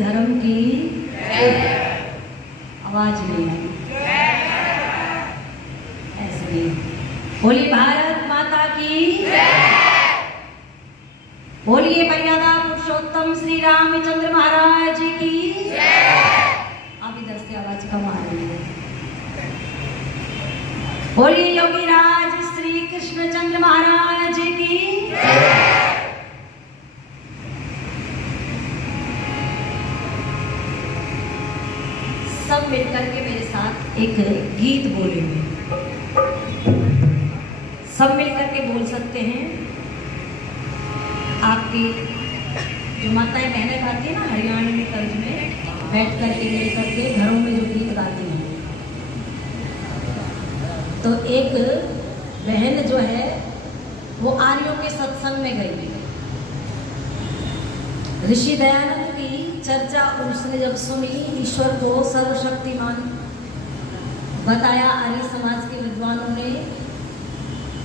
धर्म की आवाज नहीं आई। ऐसे बोली भारत माता की, बोलिए मर्यादा पुरुषोत्तम श्री रामचंद्र महाराज की। आप इधर से आवाज कम आ रही है। बोलिए योगी राज श्री कृष्णचंद्र महाराज की। सब मिलकर के मेरे साथ एक गीत बोलेंगे। सब मिलकर के बोल सकते हैं। आपकी जो माताएं बहनें गाती है ना हरियाणवी तर्ज में, बैठ करके मिल करके घरों में जो गीत गाती हैं, तो एक बहन जो है वो आर्यों के सत्संग में गई। ऋषि दयानंद की चर्चा उसने जब सुनी, ईश्वर को सर्वशक्तिमान बताया आर्य समाज के विद्वानों ने,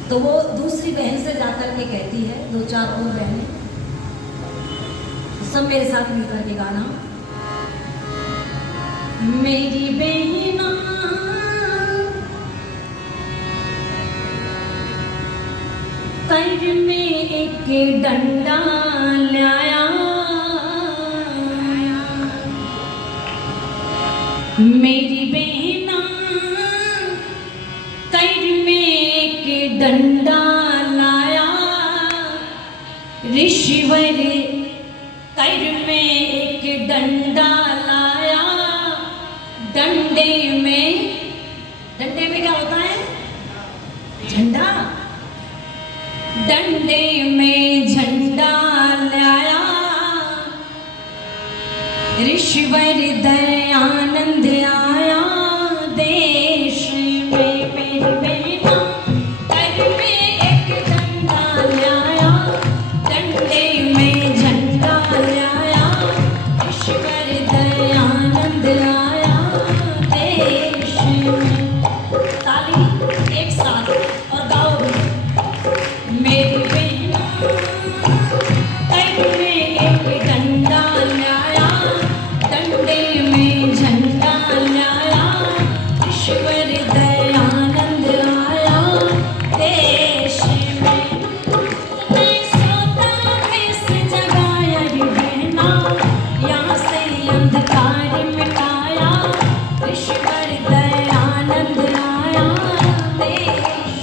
तो वो दूसरी बहन से जाकर के कहती है, दो चार और बहनें, सब मेरे साथ मिलकर के गाना। मेरी बहना कर में एक डंडा लाया, मेरी बहना कर में एक डंडा लाया, ऋषिवर कर में एक डंडा लाया, डंडे में क्या होता है? झंडा। डंडे में झंडा लाया, ऋषिवर दयानंद आया, देश में मेरी बहना कर में एक डंडा लाया, डंडे में झंडा लाया, ऋषिवर दयानंद आया, देश में। ताली एक साथ और गाओ। मेरी बहना कर में एक डंडा लाया, डंडे में झंडा लाया, ईश्वर दयानंद आया, देश में। मैं सोता किस जगाया रे बहना, यहाँ से अंधकार मिटाया, ईश्वर दयानंद आया, देश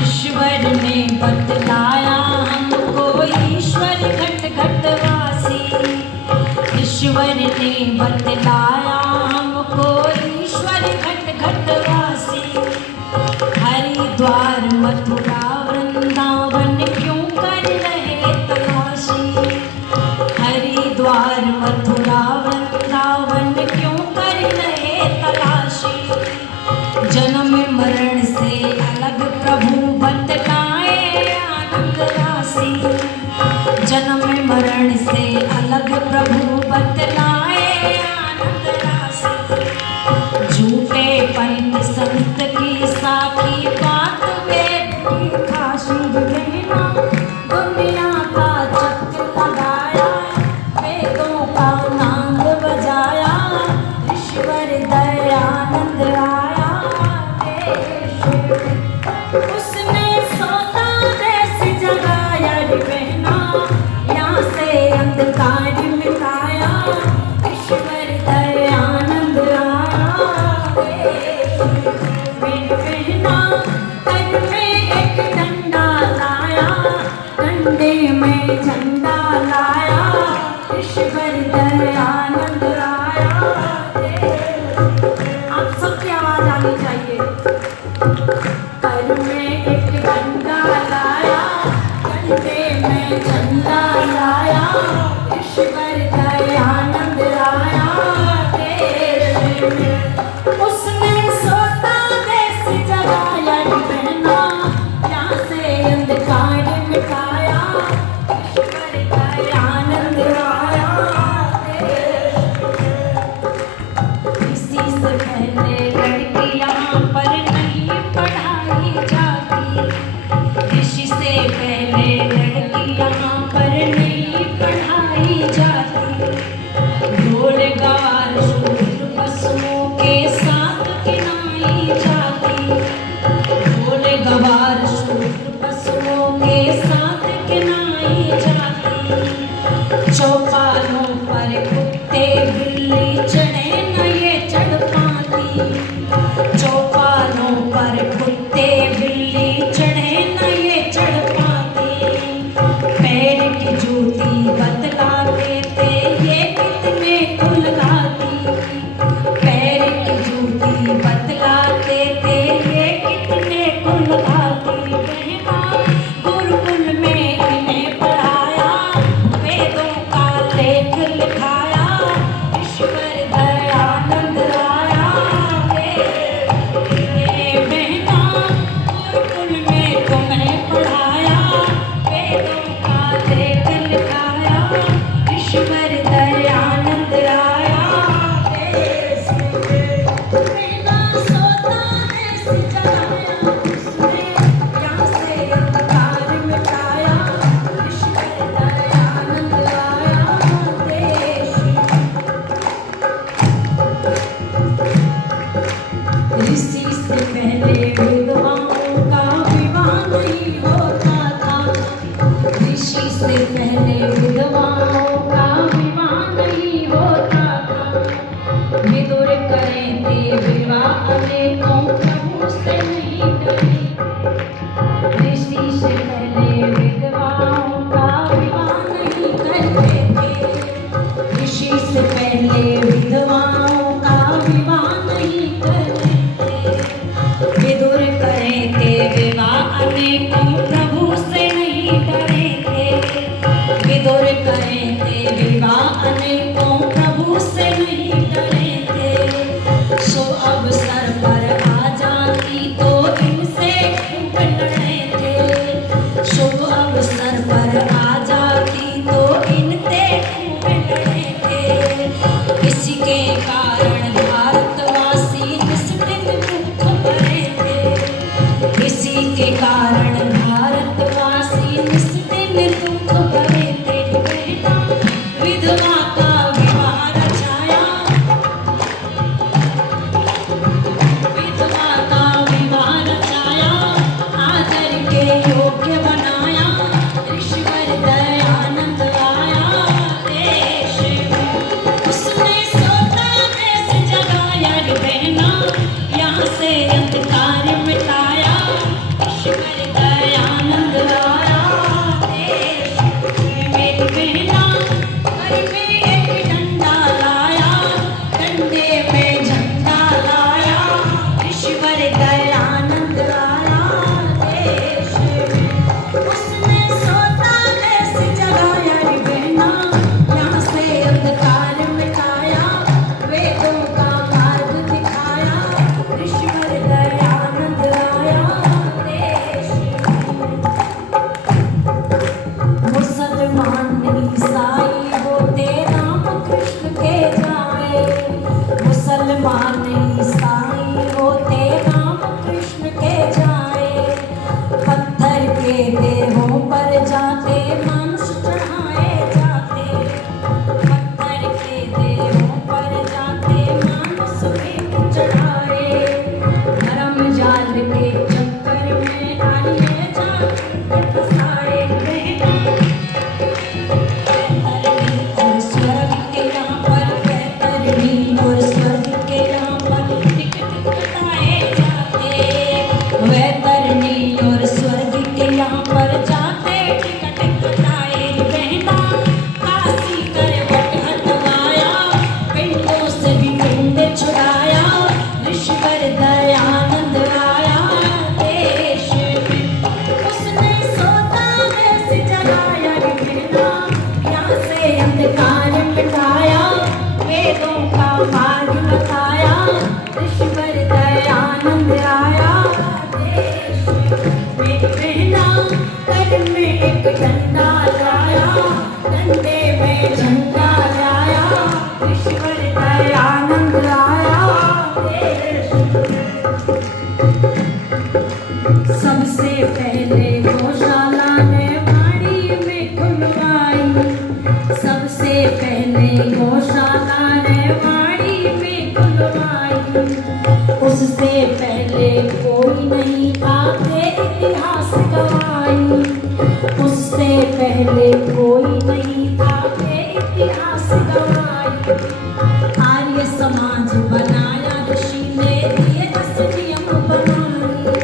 ईश्वर ने बतलाया हमको, ईश्वर घट घट वासी, ईश्वर ने बतलाया हमको, ईश्वर घट घट वासी, हरिद्वार मथुरा वृंदावन क्यों कर रहे तलाशी, हरिद्वार मथुरा वृंदावन क्यों कर रहे तलाशी, जन्म मरण से अलग प्रभु बतलाए आनंद राशि, जन्म मरण से अलग प्रभु बतलाए आनंद राशि, झूठे पंत संत की साखी बात वे खाशी बहना, दुनिया का चक्र लगाया, वेदों का नाद बजाया, ईश्वर दयानंद आया, उसने सोता देश जगाया रे बहना, यहाँ से अंधकार मिटाया, ईश्वर दयानंद आया, मेरी बहना कर में एक डंडा लाया, डंडे में झंडा लाया, ईश्वर दयानंद आया। आप सबकी आवाज आनी चाहिए। कर में एक डंडा लाया, डंडे में झंडा लाया, ईश्वर दयानंद आया, देश में। उसने सोता देश जगाया रे बहना, यहाँ से अंधकार मिटाया, ईश्वर दयानंद आया, इसी से पहले लड़की यहाँ पर नहीं पढ़ाई जाती, ऋषि से पहले साथ गिनाई जाती। चौपालों पर कुत्ते बिल्ली चढ़े न ये चढ़ पाती। चौपालों पर कुत्ते बिल्ली चढ़े न ये चढ़ पाती। पैर की जूती बतलाते थे ये कितने कुल गाती। पैर की जूती बतलाते थे ये कितने कुल गाती। बहना गुरुकुल में इन्हें पढ़ाया, वेदों का लेख लिखाया, ईश्वर दयानंद आया। बहना गुरुकुल में तुम्हें पढ़ाया, वेदों का लेख लिखाया, ईश्वर दयानंद आया। बहना सोता ऐसे जगाया उसने, यहाँ से अंधकार मिटाया, ईश्वर दयानंद आया। ऋषि से पहले विधवाओं का विवाह नहीं होता था। ऋषि से पहले विधवाओं का विवाह नहीं होता था। विदुर करें थे विवाह अनेकों, प्रभु से नहीं डरे। ऋषि से पहले विधवाओं का विवाह नहीं करते थे। ऋषि से पहले विधवाओं का विवाह नहीं करते थे। विदुर करें थे विवाह अनेकों, प्रभु से नहीं डरे थे। विदुर करें थे विवाह अनेकों, प्रभु से नहीं डरे थे। सो अवसर पर आ जाती तो इनसे खूब लड़े थे। शुभ अवसर पर आ जाती तो इनसे खूब लड़े थे। इसी के कारण भारतवासी निस्दिन दुख भरे थे। इसी के कारण भारतवासी निस्दिन दुख भरे थे। बहना विधवा का विवाह रचाया, विधवा का विवाह रचाया, आदर के योग्य बनाया, ईश्वर दयानंद आया। देश में उसने सोता ऐसे जगाया रे बहना, यहाँ से अंधकार मिटाया, ईश्वर दयानंद आया। देश में मेरी बहना घर में एक डंडा लाया, डंडे में झंडा लाया, ईश्वर दयानंद आया। देश में उसने सोता ऐसे जगाया रे बहना, यहाँ से अंधकार मिटाया, वेदों का मार्ग दिखाया, ईश्वर दयानंद आया। देश मुसलमान ईसाई होते राम कृष्ण के जाए। मुसलमान ईसाई होते राम कृष्ण के जाए। पत्थर के देहों पर जाते मानुष चढ़ाए जाते। पत्थर के देहों पर जाते मानुष भी चढ़ाए। धर्म जाल के चक्कर में आइए जाते फसाए। बहना वैतरणी और स्वर्ग के यहाँ पर, वैतरणी और स्वर्ग के यहाँ पर टिकट कटाए जाते। वैतरणी और स्वर्ग के यहाँ पर जाते टिकट कटाए। बहना काशी करवट हटवाया, पिंडों से भी पिंड छुड़ाया, ईश्वर दयानंद आया। देश में उसने सोता ऐसे जगाया रे बहना, यहाँ से अंधकार मिटाया, वेदों का मार्ग बताया, ईश्वर दयानंद आया। देश में मेरी बहना घर में एक डंडा लाया, डंडे में झंडा लाया, ईश्वर दयानंद आया। देश सबसे पहले गौशाला ने वाड़ी में खुलवाई। सबसे पहले गौशाला ने वाड़ी में खुलवाई। उससे पहले कोई नहीं आके इतिहास गवाई। उससे पहले कोई नहीं था के इतिहास गवाई। आर्य समाज बनाया ऋषि ने दिए 10 नियम बनाए।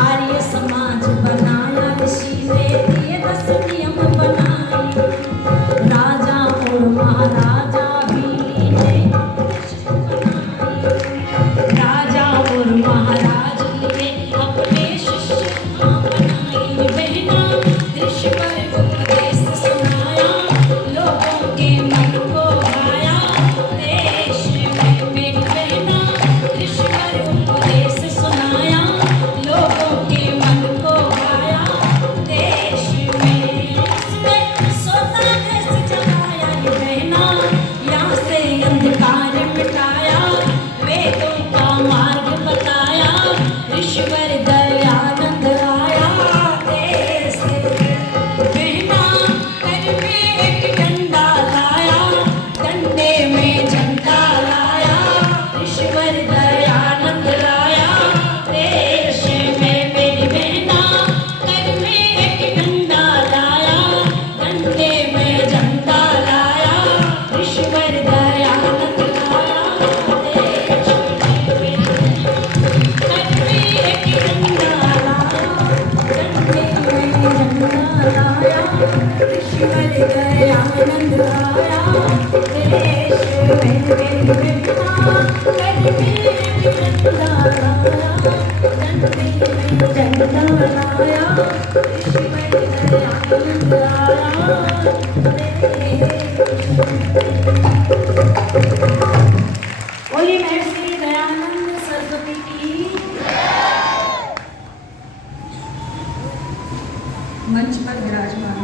आर्य समाज बनाया ऋषि ने दिए 10 नियम बनाए। राजा और महाराजा भी ने राजा और महाराज ने अपने शिष्य बनाए। बहना ऋषि पर उपदेश सुनाया, लोगों के मन को भाया। देश में मेरी बहना ऋषि पर उपदेश सुनाया, लोगों के मन को भाया। देश में उसने सोता देश जगाया। ये बहना यहाँ से अंधकार मिटाया, वेदों का मार्ग बताया। ऋषिवर दयानंद आया। देश बहना कर में एक डंडा लाया, डंडे में झंडा लाया। ऋषिवर दयानंद आया। देश में मेरी बहना कर में एक डंडा लाया, डंडे में झंडा लाया। ऋषिवर दयानंद आया। देश में मेरी कर में एक डंडा लाया, डंडे में झंडा लाया। ऋषिवर दयानंद आया। देश में मेरी बहना कर में एक डंडा लाया, डंडे में झंडा लाया। ऋषिवर दयानंद आया। बोलिए महर्षि दयानंद सरस्वती की। मंच पर विराजमान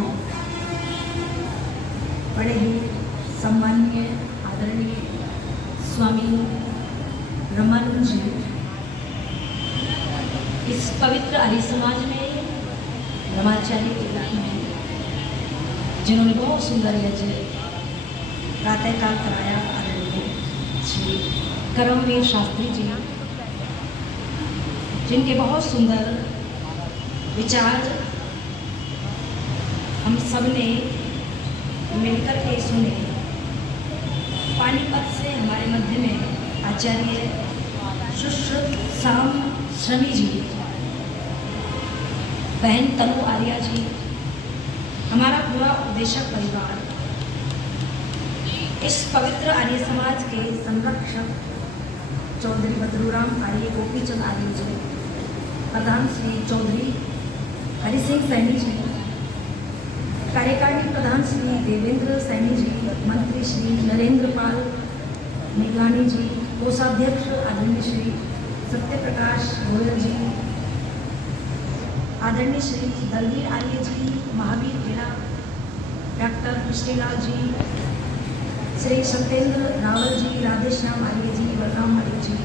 बड़े ही सम्माननीय आदरणीय स्वामी रामानंद जी इस पवित्र आर्य समाज में ब्रह्मचारी के लाभ में जिन्होंने बहुत सुंदर यज्ञ प्रातःकाल कराया। आदरणीय श्री कर्मवीर शास्त्री जी, जिनके बहुत सुंदर विचार हम सब ने मिलकर के सुने। पानीपत से हमारे मध्य में आचार्य सुश्रुत शाम श्रमी जी, बहन तनु आर्या जी, हमारा पूरा उपदेशक परिवार, इस पवित्र आर्य समाज के संरक्षक चौधरी बद्रूराम आर्य, गोपीचंद आर्य जी, प्रधान श्री चौधरी हरि सिंह सैनी जी, कार्यकारिणी प्रधान श्री देवेंद्र सैनी जी, मंत्री श्री नरेंद्र पाल निगलानी जी, कोषाध्यक्ष आदरणीय श्री सत्य प्रकाश गोयल जी, आदरणीय श्री दलवीर आर्य जी, महावीर जिला डॉक्टर कृष्णलाल जी, श्री सत्येंद्र रावल जी, राधेश्याम आर्य जी, बलराम आर्य जी,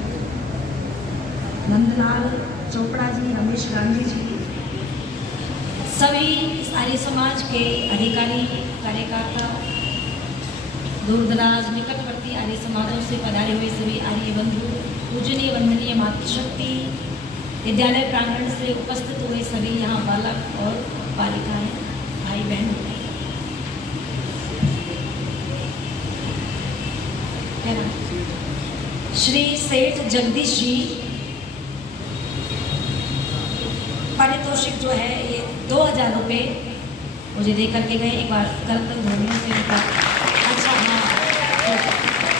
नंदलाल चोपड़ा जी, रमेश गांधी जी, सभी इस आर्य समाज के अधिकारी कार्यकर्ता, दूरदराज निकटवर्ती आर्य समाजों से पधारे हुए सभी आर्य बंधु, पूजनीय वंदनीय मातृशक्ति, विद्यालय प्रांगण से उपस्थित हुए सभी यहाँ बालक और बालिकाएं, भाई बहन, श्री सेठ जगदीश जी, पारितोषिक जो है ये 2000 रुपये मुझे दे करके गए। एक बार कल तक धोनी से अच्छा, हाँ, तो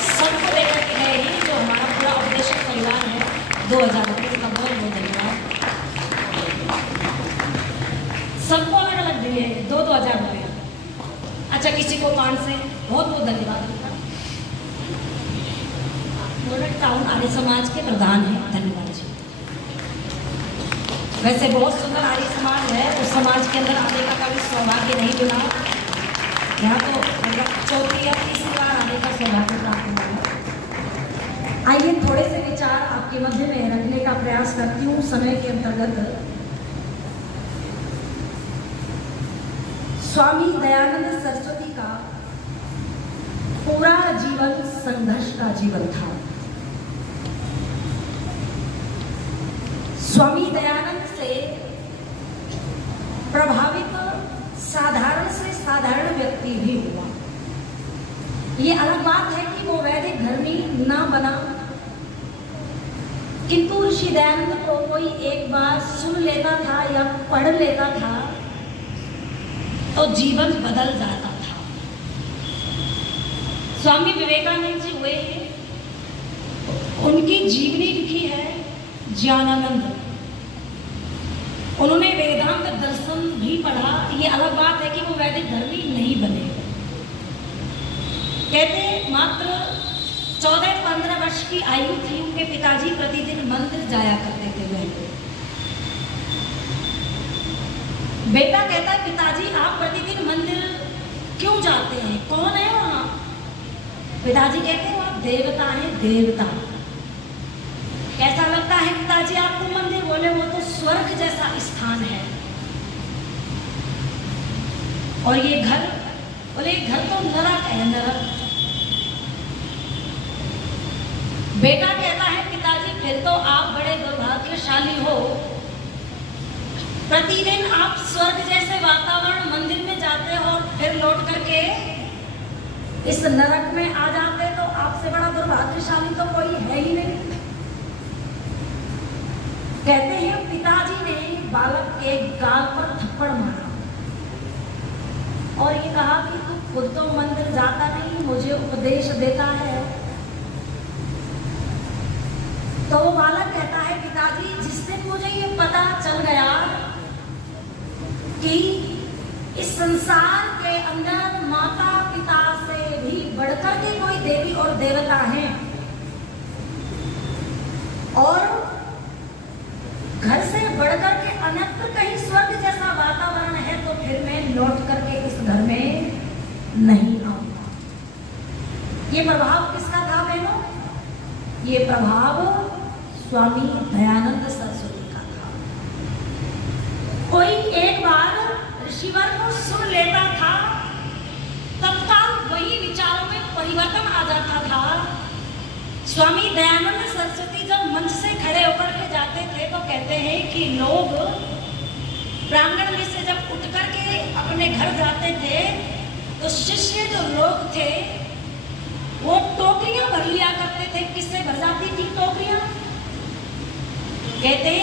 सबको दे करके गए ही, जो हमारा पूरा उपदेशक परिवार है, 2000 रुपये का बहुत बहुत धन्यवाद। सबको अलग अलग दिए 2-2 हज़ार रुपये। अच्छा, किसी को 500, बहुत बहुत धन्यवाद। टाउन आर्य समाज के प्रधान हैं, धन्यवाद जी। वैसे बहुत सुंदर आर्य समाज है, उस समाज के अंदर आने का कभी सौभाग्य नहीं मिला। यहाँ तो मतलब चौथी या तीसरी बार आने का सौभाग्य प्राप्त हुआ। आइए थोड़े से विचार आपके मध्य में रखने का प्रयास करती हूँ समय के अंतर्गत। स्वामी दयानंद सरस्वती का पूरा जीवन संघर्ष का जीवन था। स्वामी दयानंद से प्रभावित व्यक्ति भी हुआ। ये अलग बात है कि वो वैदिक धर्मी ना बना, किंतु ऋषि दयानंद को कोई एक बार सुन लेता था या पढ़ लेता था तो जीवन बदल जाता था। स्वामी विवेकानंद जी हुए, उनकी जीवनी लिखी है ज्ञानानंद। उन्होंने वेदांत दर्शन भी पढ़ा। ये अलग बात है कि वो वैदिक धर्मी नहीं बने। कहते मात्र 14-15 वर्ष की आयु थी, उनके पिताजी प्रतिदिन मंदिर जाया करते थे। वह बेटा कहता है, पिताजी आप प्रतिदिन मंदिर क्यों जाते हैं, कौन है वहां? पिताजी कहते हैं वहां देवता है, देवता। कैसा लगता है पिताजी आपको मंदिर? बोले वो तो स्वर्ग जैसा स्थान है। और ये घर? बोले घर तो नरक है, नरक। बेटा कहता है, पिताजी फिर तो आप बड़े दुर्भाग्यशाली हो, प्रतिदिन आप स्वर्ग जैसे वातावरण मंदिर में जाते हो और फिर लौट करके इस नरक में आ जाते, तो आपसे बड़ा दुर्भाग्यशाली तो कोई है ही नहीं। कहते हैं पिताजी ने बालक के गाल पर थप्पड़ मारा और ये कहा कि तू खुद तो मंदिर जाता नहीं, मुझे उपदेश देता है। तो वो बालक कहता है, पिताजी जिस दिन मुझे ये पता चल गया कि इस संसार के अंदर माता पिता से भी बढ़कर के कोई देवी और देवता हैं और घर से बढ़कर के अन्यत्र कहीं स्वर्ग जैसा वातावरण है, तो फिर मैं लौट करके इस घर में नहीं आऊंगा। ये प्रभाव किसका था बहनों? ये प्रभाव स्वामी दयानंद सरस्वती का था। कोई एक बार ऋषिवर को सुन लेता था, तत्काल वही विचारों में परिवर्तन आ जाता था। स्वामी दयानंद सरस्वती जब मंच से खड़े होकर के जाते थे तो कहते हैं कि लोग प्रांगण में से जब उठ करके अपने घर जाते थे तो शिष्य जो लोग थे वो टोकरियां भर लिया करते थे। किससे भर जाती थी टोकरियां? कहते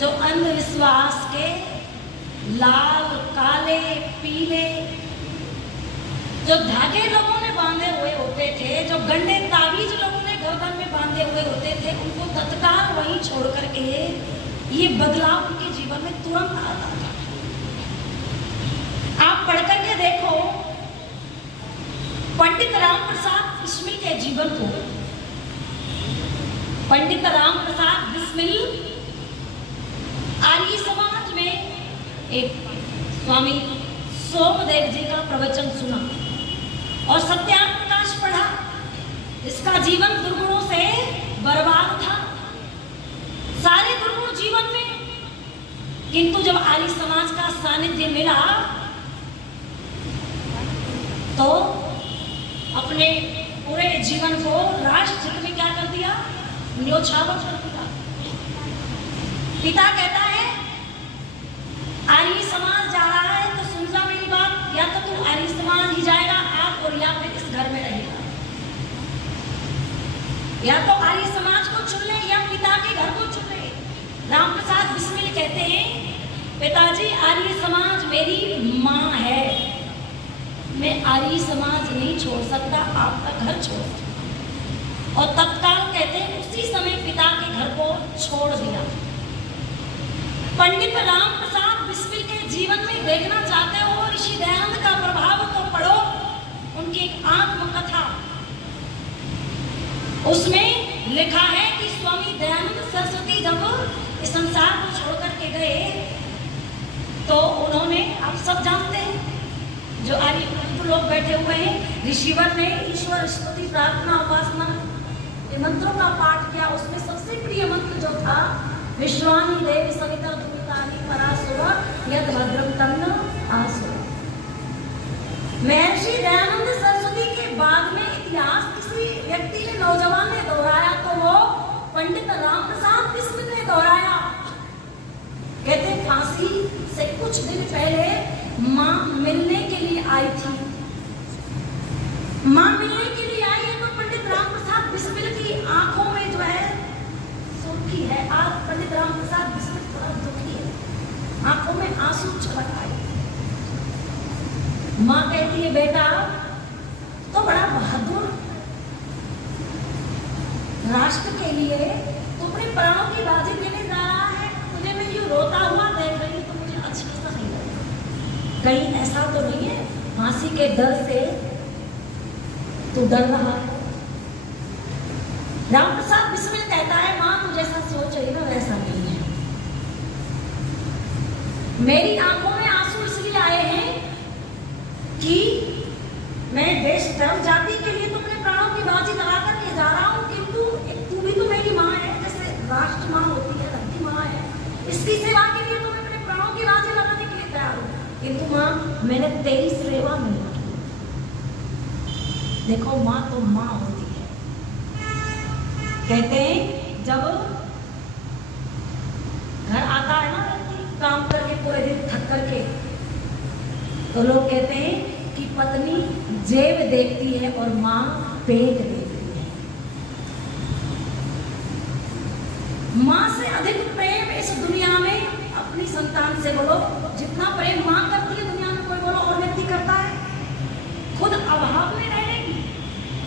जो अंधविश्वास के लाल, काले, पीले जो धागे लोगों ने बांधे हुए होते थे, जो गंदे ताबीज लोगों ने गर्दन में बांधे हुए होते थे, उनको तत्काल वहीं छोड़ करके ये बदलाव उनके जीवन में तुरंत आता था। आप पढ़ करके देखो पंडित राम प्रसाद बिस्मिल के जीवन को। पंडित राम प्रसाद बिस्मिल आर्य समाज में एक स्वामी सोमदेव जी का प्रवचन सुना और सत्याग्रह प्रकाश पढ़ा। इसका जीवन दुर्गुणों से बर्बाद था, सारे दुर्गुण जीवन में। किंतु जब आर्य समाज का सानिध्य मिला तो अपने पूरे जीवन को राष्ट्र में क्या कर दिया? न्योछावर कर दिया। पिता कहता है आर्य समाज जा रहा है तो सुन जा मेरी बात, या तो तू आर्य समाज ही जाएगा आप, और या फिर इस घर में रहेगा। या तो आर्य समाज को चुन ले या पिता के घर को चुन ले। राम प्रसाद बिस्मिल कहते हैं, पिताजी आर्य समाज मेरी माँ है, मैं आर्य समाज नहीं छोड़ सकता, आपका घर छोड़ सकता। और तत्काल कहते हैं उसी समय पिता के घर को छोड़ दिया। पंडित राम प्रसाद बिस्मिल के जीवन में देखना चाहते हो ऋषि दयानंद का प्रभाव तो पढ़ो उनकी एक आत्मकथा। उसमें लिखा है कि स्वामी दयानंद सरस्वती जब इस संसार को छोड़ करके गए तो उन्होंने, आप सब जानते हैं जो आर्य लोग बैठे हुए हैं, ऋषिवर ने ईश्वर स्तुति प्रार्थना उपासना के मंत्रों का पाठ किया। उसमें सबसे प्रिय मंत्र जो था, विश्वानि देव सविता दुमितानि परासुर यद भद्रम तन्न आसुर। महर्षि दयानंद सरस्वती के बाद में इतिहास किसी व्यक्ति ने, नौजवान ने दोहराया तो वो पंडित राम प्रसाद बिस्मिल ने दोहराया। कहते फांसी से कुछ दिन पहले मां मिलने के लिए आई थी माँ कहती है बेटा तो बड़ा बहादुर, राष्ट्र के लिए तो अपने प्राणों की बाजी देने जा रहा है, तुझे मैं यूं रोता हुआ देख रही हूँ तो मुझे अच्छा सा नहीं लगा। कहीं ऐसा तो नहीं है फांसी के डर से तू डर रहा है? रामप्रसाद बिस्मिल कहता है माँ तू जैसा सोच रही ना वैसा नहीं है। मेरी आंखों में आंसू इसलिए आए हैं कि मैं देश धर्म जाति के लिए तुमने प्राणों की बाजी लगा करके जा रहा हूं, किंतु तू भी तो मेरी माँ है, जैसे राष्ट्र माँ होती है, धरती माँ है, इसकी सेवा के लिए तुम्हें अपने प्राणों की बाजी लगाने के लिए तैयार हूं, किंतु माँ मैंने तेरी सेवा में की। देखो माँ तो माँ होती है। कहते हैं जब घर आता है ना व्यक्ति काम करके पूरे दिन थक करके, तो लोग कहते हैं कि पत्नी जेब देखती है और माँ पेट देखती है। माँ से अधिक प्रेम इस दुनिया में अपनी संतान से बोलो, जितना प्रेम माँ करती है दुनिया में कोई बोलो और व्यक्ति करता है? खुद अभाव में रह लेगी,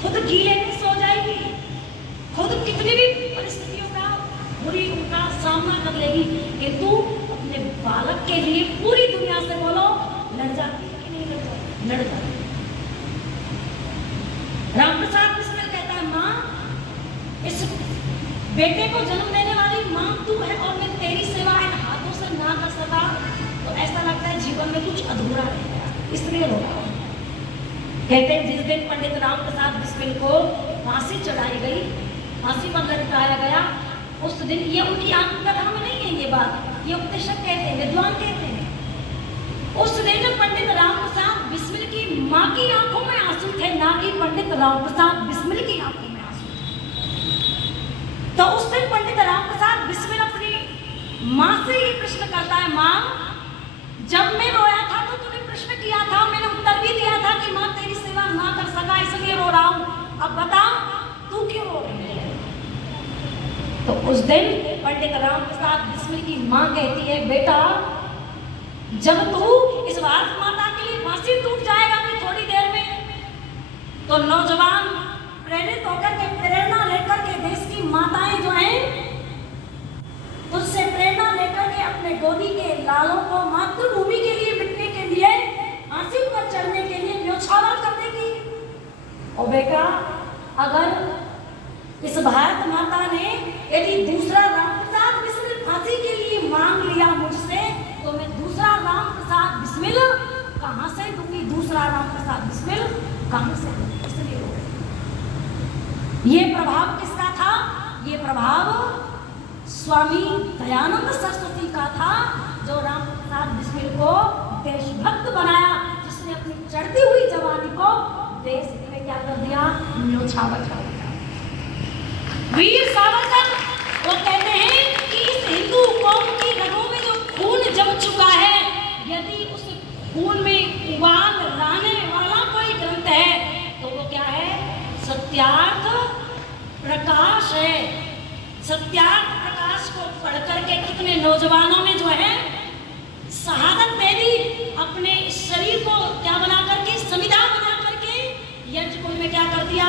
खुद गीले में सो जाएगी, खुद कितनी भी परिस्थितियों का बुरी उनका सामना कर लेगी, किंतु अपने बालक के लिए पूरी दुनिया से बोलो लड़ जाती है कि नहीं लड़ जाती? लड़ जाती। रामप्रसाद बिस्मिल कहता है माँ इस बेटे को जन्म देने वाली माँ तू है और मैं तेरी सेवा इन हाथों से ना कर सका तो ऐसा लगता है जीवन में कुछ अधूरा रह गया, इसलिए रो रहा हूं। कहते हैं जिस दिन पंडित रामप्रसाद बिस्मिल को फांसी चढ़ाई गई, फांसी पर लटकाया गया, उस दिन ये उनकी आत्मकथा में नहीं है ये बात, ये उपदेशक कहते हैं, विद्वान कहते हैं। उस दिन पंडित रामप्रसाद बिस्मिल की माँ की आंखों में आंसू थे, ना कि पंडित रामप्रसाद बिस्मिल की आंखों में आंसू थे। तो उस दिन पंडित रामप्रसाद बिस्मिल अपनी माँ से ये प्रश्न करता है, माँ जब मैं रोया था तो तूने प्रश्न किया था, मैंने उत्तर भी दिया था कि माँ तेरी सेवा ना कर सका इसलिए रो रहा हूँ, अब बता तू क्यों रो रही है? तो उस दिन पंडित रामप्रसाद बिस्मिल की माँ कहती है बेटा जब तू इस भारत माता के लिए फांसी टूट जाएगा अपनी थोड़ी देर में, तो नौजवान प्रेरित होकर के प्रेरणा लेकर के देश की माताएं जो हैं उससे प्रेरणा लेकर के अपने गोदी के लालों को मातृभूमि के लिए मिटने के लिए फांसी पर चढ़ने के लिए न्योछावर कर देगी। और बेटा अगर इस भारत माता ने यदि दूसरा रामप्रसाद बिस्मिल फांसी के लिए मांग लिया मुझसे तो मैं दूसरा रामप्रसाद बिस्मिल कहां से दूंगी? दूसरा रामप्रसाद बिस्मिल कहां से दूंगी? इसलिए ये प्रभाव किसका था? ये प्रभाव स्वामी दयानंद सरस्वती का था, जो रामप्रसाद बिस्मिल को देशभक्त बनाया, जिसने अपनी चढ़ती हुई जवानी को देश में क्या कर दिया? न्योछावर कर दिया। वीर सावरकर वो कहते हैं कि इस हिंदू कौम की रगों में जो खून जम चुका है, यदि उस खून में उबाल लाने वाला कोई ग्रंथ है तो वो क्या है? सत्यार्थ प्रकाश है। सत्यार्थ प्रकाश को पढ़ करके कितने नौजवानों ने जो है शहादत दे दी, अपने शरीर को क्या बना करके, समिधा बना करके यज्ञ कुंड में क्या कर दिया?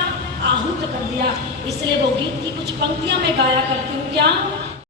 आहूत कर दिया। इसलिए वो गीत की कुछ पंक्तियां मैं गाया करती हूँ। क्या?